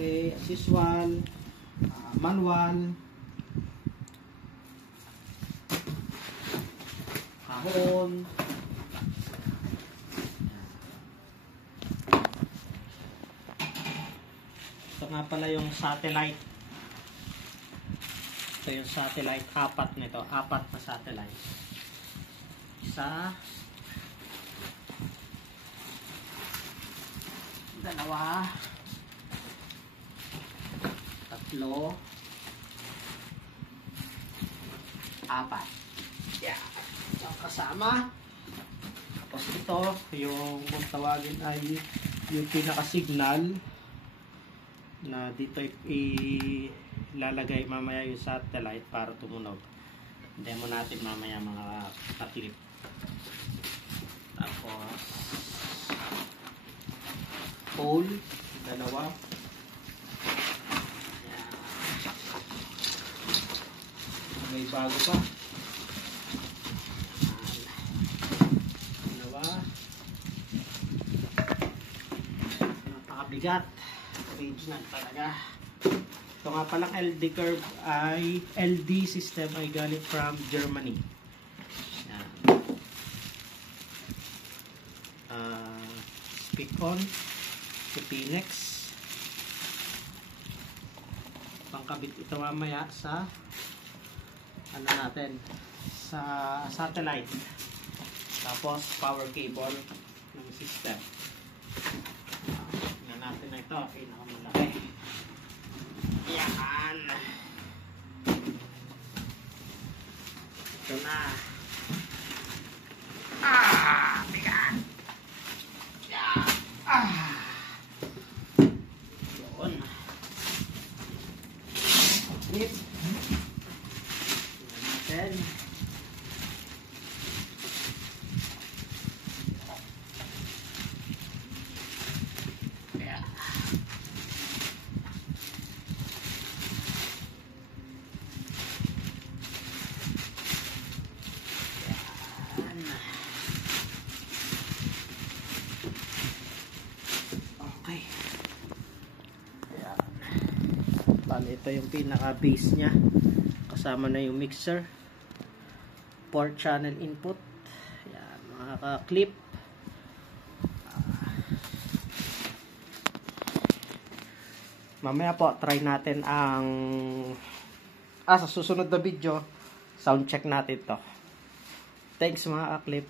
Okay, as usual, manual, kahon. Ito nga pala yung satellite. Ito yung satellite, apat nito, apat na satellite. Isa, dalawa, tatlo, apat. Yeah. So, kasama. Tapos ito, yung kung tawagin ay yung pinaka-signal na dito ilalagay mamaya yung satellite para tumunog. Demo natin mamaya mga ka-clip. Tapos pole, dalawa. Ayan. May bago pa. Dalawa. Napakabigat. Original talaga. Ito nga palang LD curve ay LD system ay galing from Germany. Speak on si Phoenix. Pangkabit ito mamaya sa ano natin, sa satellite. Tapos power cable ng system. Tingnan natin na ito, pinakamalaki. Yan. Ito na. Bigat. Yan. Yun. Clip. Tingnan natin. Okay. Ayan. Bali, ito yung pinaka-base nya. Kasama na yung mixer. 4 channel input. Ayan, mga ka-clip. Mamaya po, try natin ang sa susunod na video, sound check natin to. Thanks mga ka-clip.